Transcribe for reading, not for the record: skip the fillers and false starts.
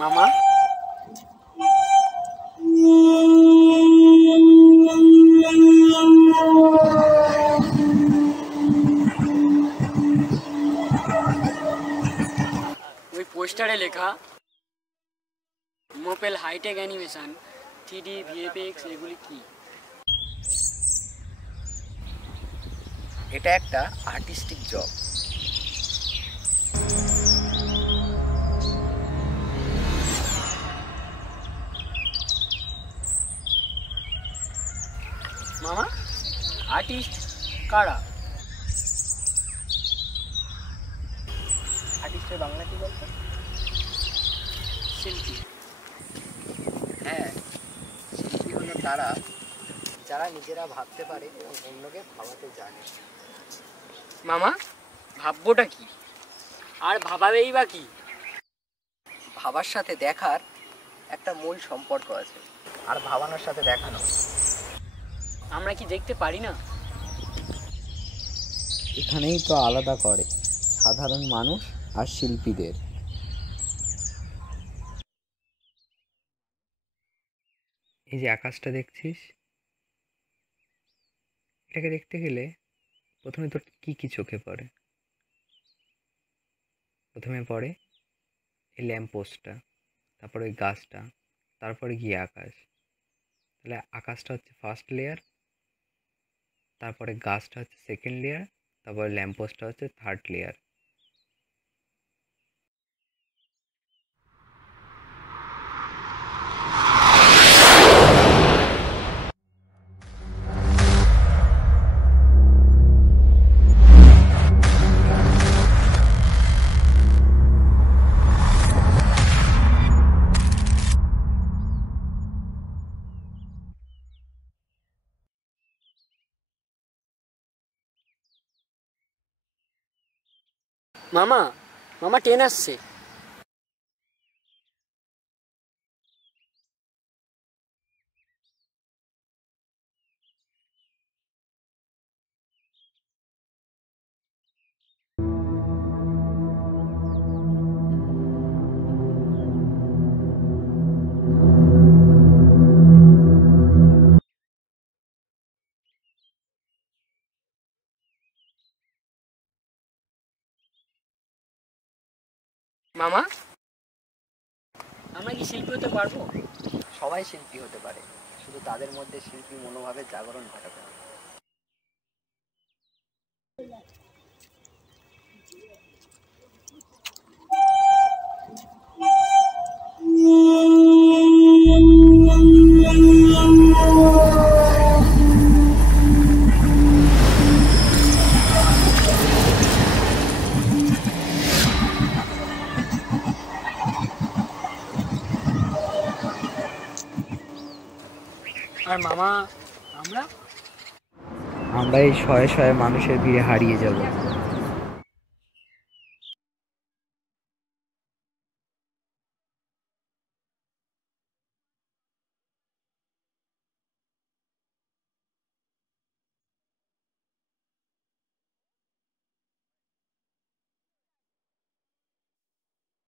মামা ওই পোস্টারে লেখা মোপেল হাইটেক অ্যানিমেশন 3D ভিএফএক্স এগুলি কি? এটা একটা আর্টিস্টিক জব। মামা আর্টিস্ট কারা? আর্টিস্টের বাংলা কি বলতো? শিল্পী। হ্যাঁ, শিল্পী হলো তারা যারা নিজেরা ভাবতে পারে এবং অন্যকে ভাবাতে জানে। মামা ভাববোটা কি আর ভাবাবেই বা কি? ভাবার সাথে দেখার একটা মূল সম্পর্ক আছে, আর ভাবানোর সাথে দেখানো। আমরা কি দেখতে পারি না? এখানেই তো আলাদা করে সাধারণ মানুষ আর শিল্পীদের। এই যে আকাশটা দেখছিস, এটাকে দেখতে গেলে প্রথমে তোর কি কি চোখে পড়ে? প্রথমে পড়ে এই ল্যাম্পপোস্টটা, তারপরে ওই গাছটা, তারপরে গিয়ে আকাশ। তাহলে আকাশটা হচ্ছে ফার্স্ট লেয়ার, তারপরে গাছটা হচ্ছে সেকেন্ড লেয়ার, তারপরে ল্যাম্পপোস্টটা হচ্ছে থার্ড লেয়ার। মামা মামা ট্রেন আসছে। মামা আমরা কি শিল্পী হতে পারবো? সবাই শিল্পী হতে পারে, শুধু তাদের মধ্যে শিল্পী মনোভাবের জাগরণ ঘটাতে হবে। আর মামা আমরা আমরা এই শয়ে শয়ে মানুষের ভিড়ে হারিয়ে যাব।